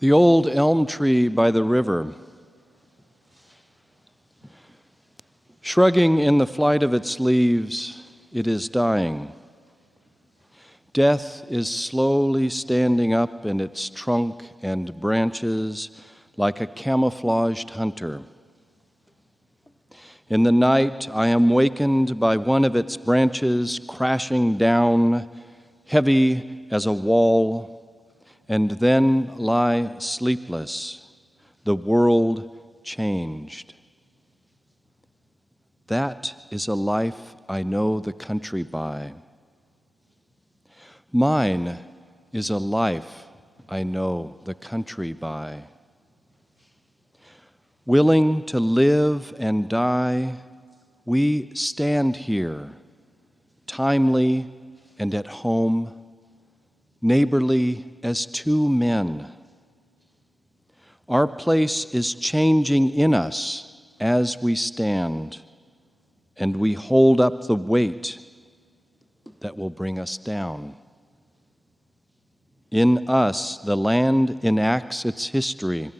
The old elm tree by the river, shrugging in the flight of its leaves, it is dying. Death is slowly standing up in its trunk and branches like a camouflaged hunter. In the night, I am wakened by one of its branches crashing down, heavy as a wall, and then lie sleepless, the world changed. That is a life I know the country by. Mine is a life I know the country by. Willing to live and die, we stand here, timely and at home, neighborly as two men. Our place is changing in us as we stand, and we hold up the weight that will bring us down. In us, the land enacts its history.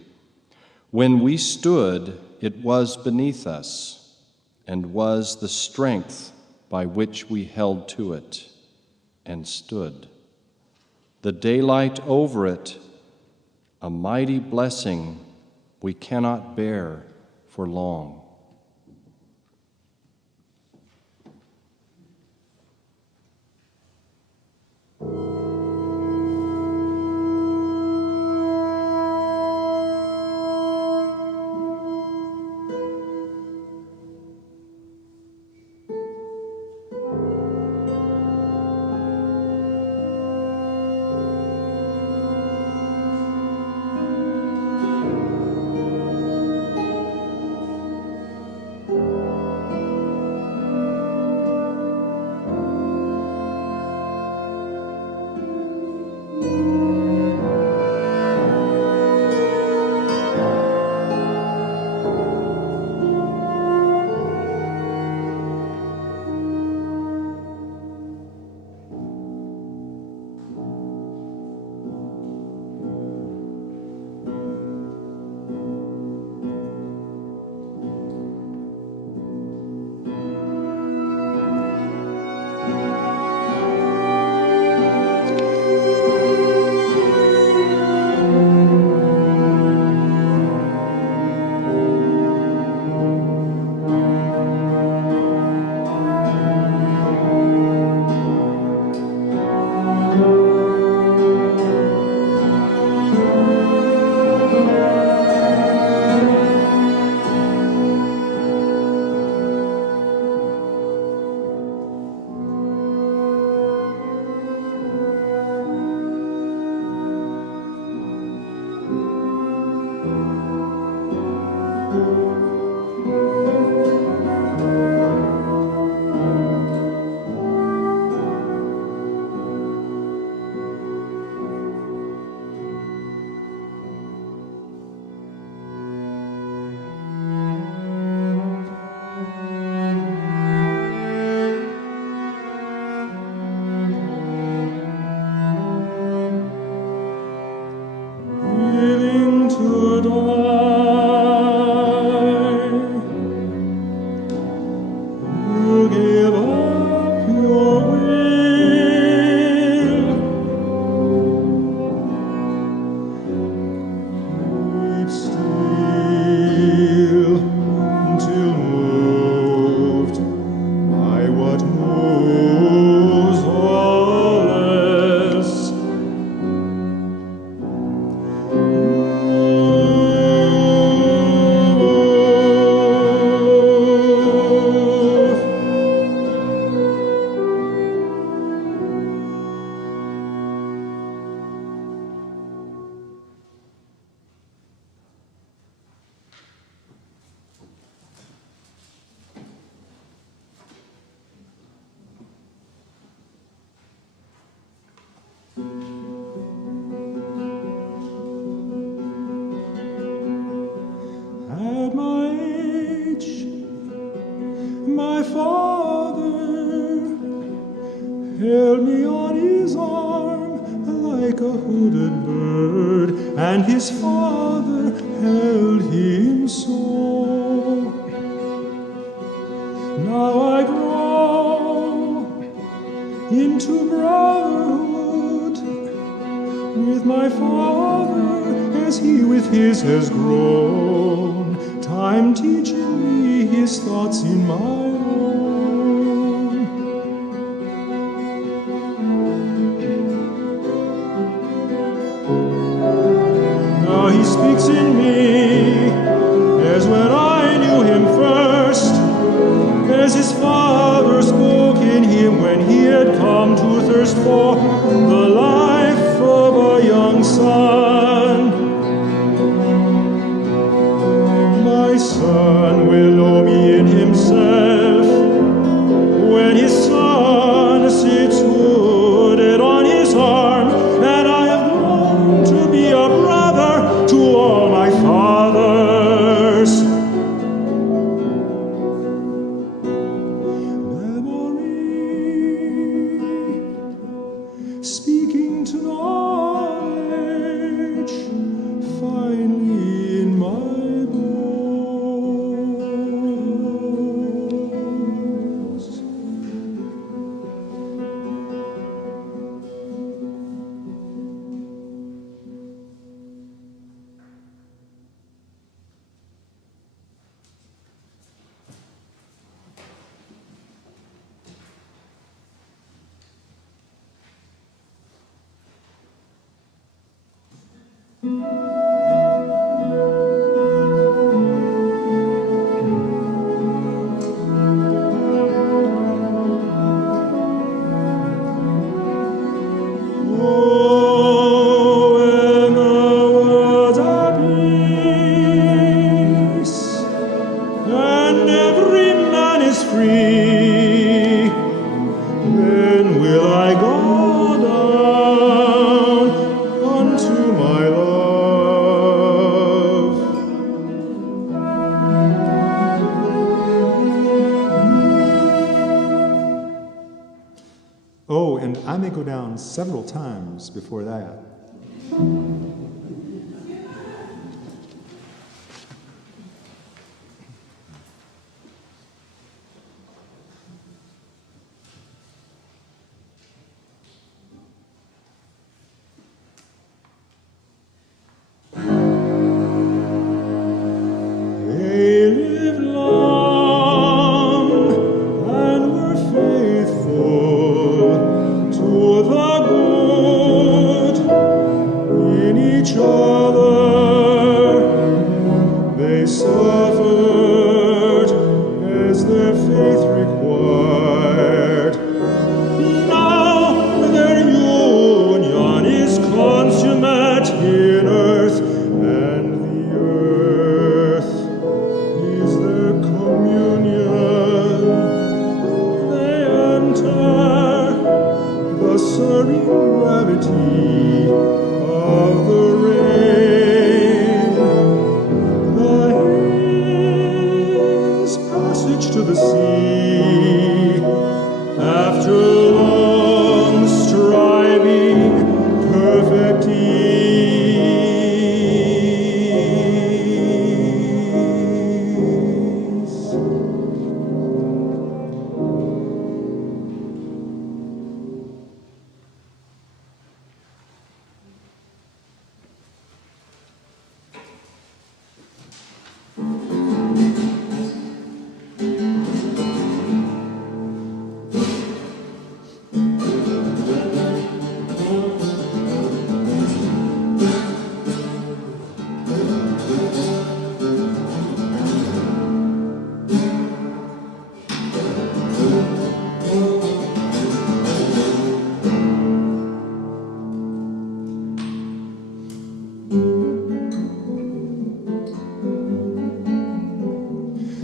When we stood, it was beneath us, and was the strength by which we held to it and stood. The daylight over it, a mighty blessing we cannot bear for long. like a hooded bird, and his father held him so. Now I grow into brotherhood with my father as he with his has grown, time teaching me his thoughts in my own. Now he speaks in me as when I knew him first, as his father spoke in him when he had come to thirst for the life of a young son. My son will know me in himself when his son sits hooded on his arm, and I have grown to be a brother to all my fathers. Speaking to knowledge finely in my bones. Oh, and I may go down several times before that. They lived long and were faithful to the good in each other. They suffered as their faith required. Now their union is consummate in earth, and the earth is their communion. They enter the serene gravity of the rain, the his passage to the sea, after long striving, perfect ease.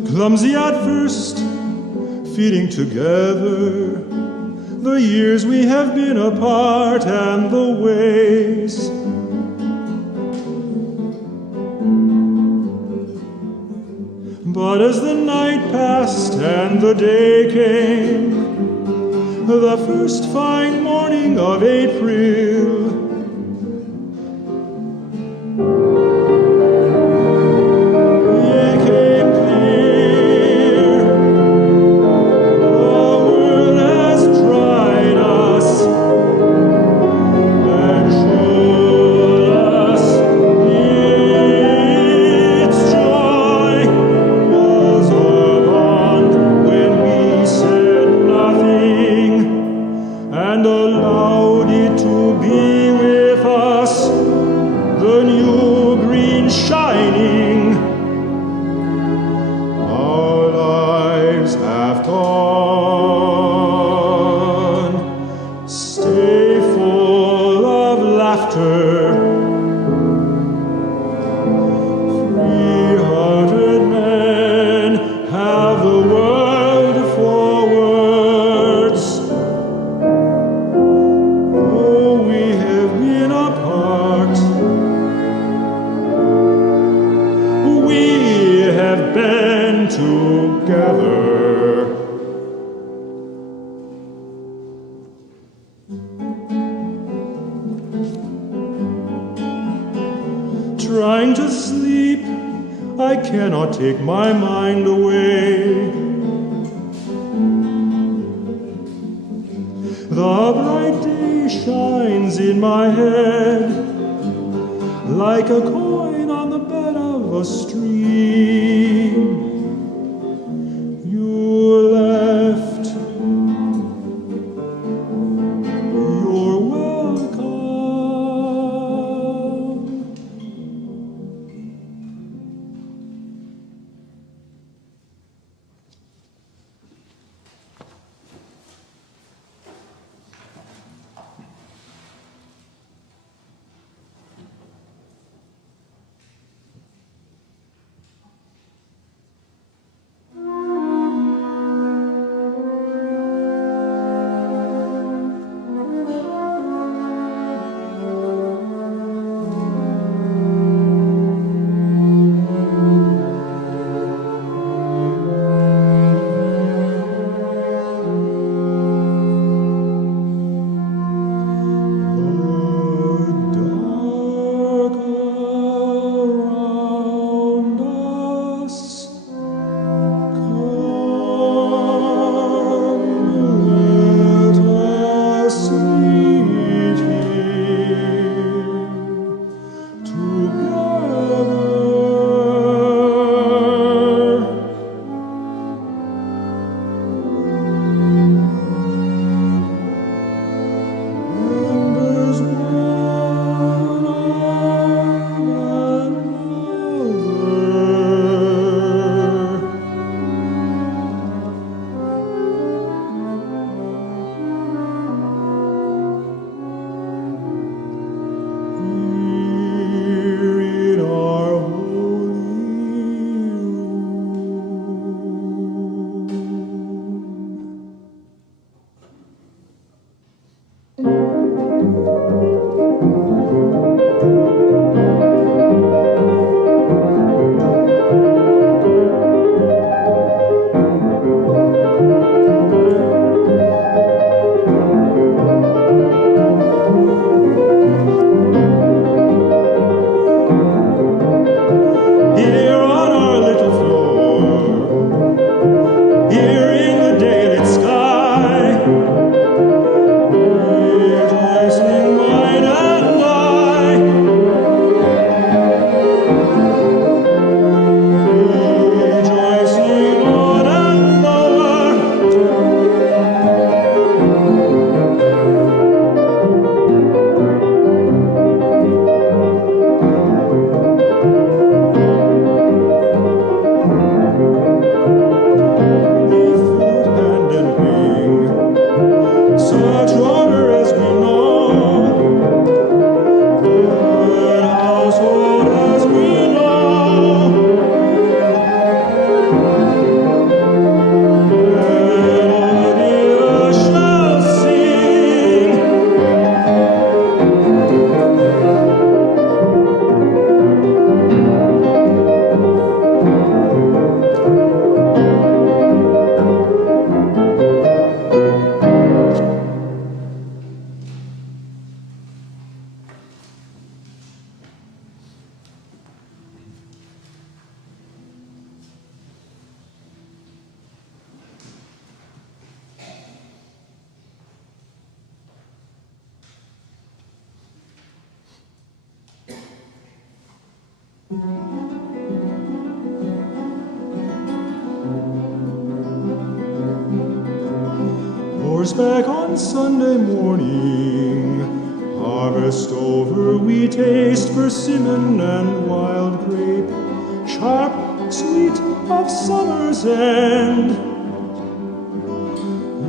Clumsy at first, fitting together the years we have been apart and the ways. But as the night passed and the day came, the first fine morning of April, It came clear, the world has tried us and showed us its joy was a bond when we said nothing and allowed it to be with us, the new green shining. Our lives have gone. Stay full of laughter. Free-hearted men have the world for words. Though we have been apart, we have been together. Trying to sleep, I cannot take my mind away. The bright day shines in my head like a coin on the bed of a stream. You left. You're welcome. Horseback on Sunday morning, harvest over, we taste persimmon and wild grape, sharp, sweet of summer's end.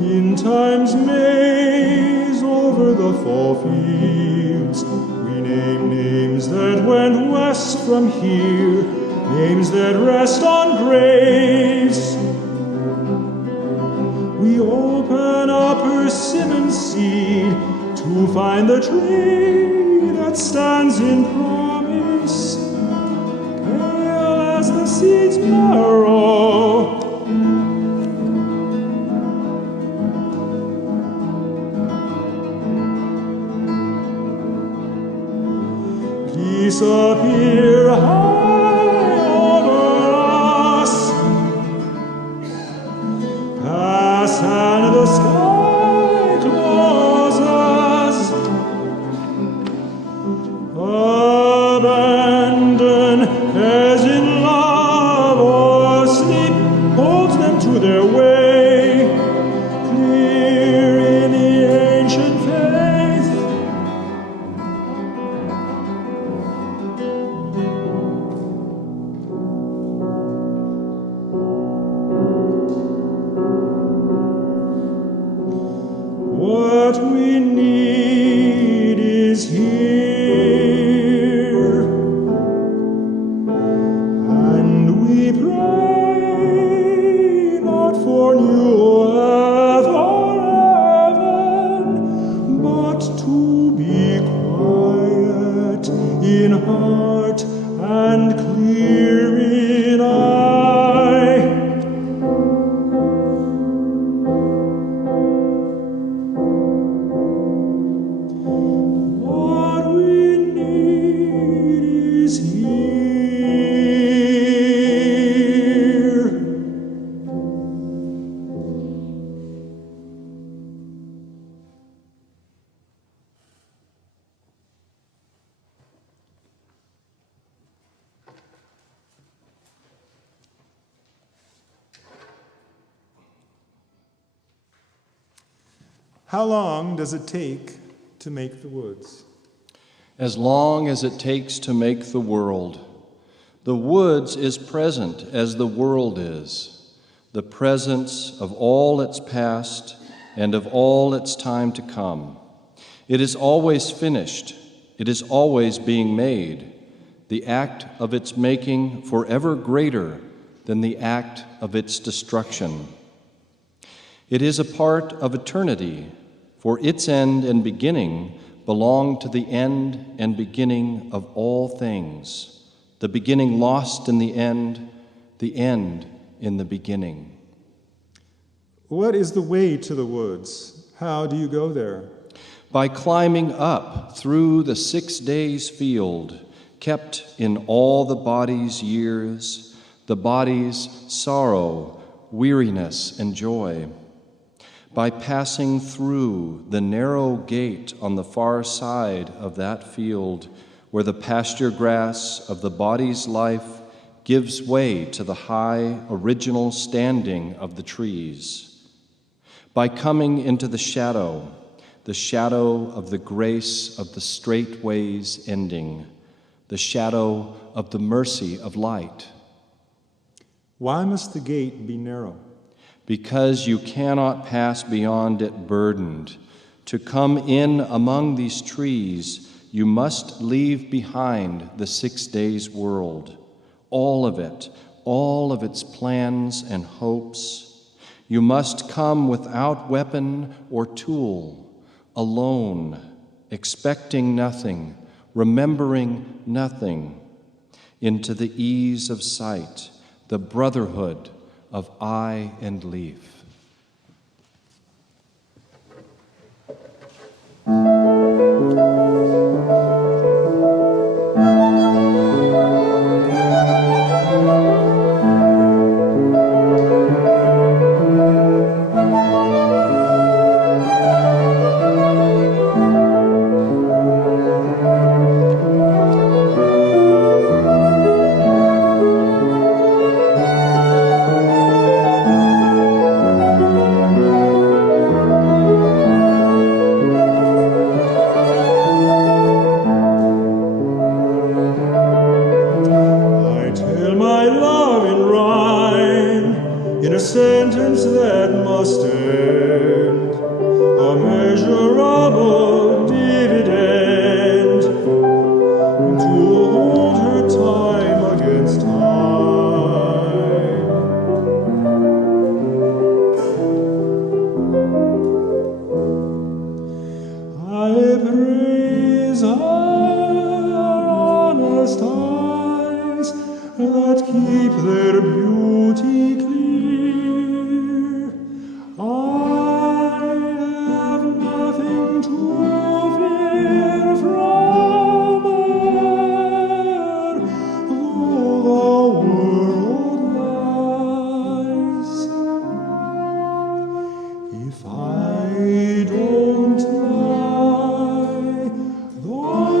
In time's maze over the fall fields, we name names that went west from here, names that rest on graves. We open a persimmon seed to find the tree that stands in promise, pale as the seed's marrow. Disappear high over us, pass and the sky closes, abandon as in love or sleep holds them to their way, clear in the ancient faith. What we need is here, and we pray not for new earth or heaven, but to be quiet in heart and clear in eye. What we need is here. How long does it take to make the woods? As long as it takes to make the world. The woods is present as the world is, the presence of all its past and of all its time to come. It is always finished. It is always being made, the act of its making forever greater than the act of its destruction. It is a part of eternity, for its end and beginning belong to the end and beginning of all things, the beginning lost in the end in the beginning. What is the way to the woods? How do you go there? By climbing up through the 6 days' field, kept in all the body's years, the body's sorrow, weariness, and joy. By passing through the narrow gate on the far side of that field, where the pasture grass of the body's life gives way to the high original standing of the trees. By coming into the shadow of the grace of the straight ways ending, the shadow of the mercy of light. Why must the gate be narrow? Because you cannot pass beyond it burdened. To come in among these trees, you must leave behind the 6 days' world, all of its plans and hopes. You must come without weapon or tool, alone, expecting nothing, remembering nothing, into the ease of sight, the brotherhood of eye and leaf. in a sentence that must end, a measurable dividend, to hold her time against time. I praise her honest eyes that keep their beauty clear. I have nothing to fear from her, though the world lies. If I don't lie, though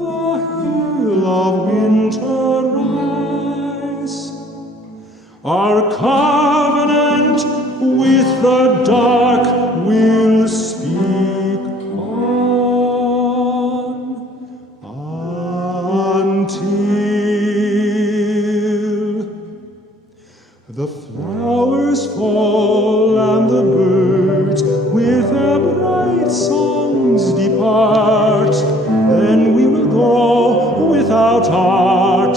the hill of winter rise, our covenant with the dark will speak on until the flowers fall and the birds with their bright songs depart. Then we will go without heart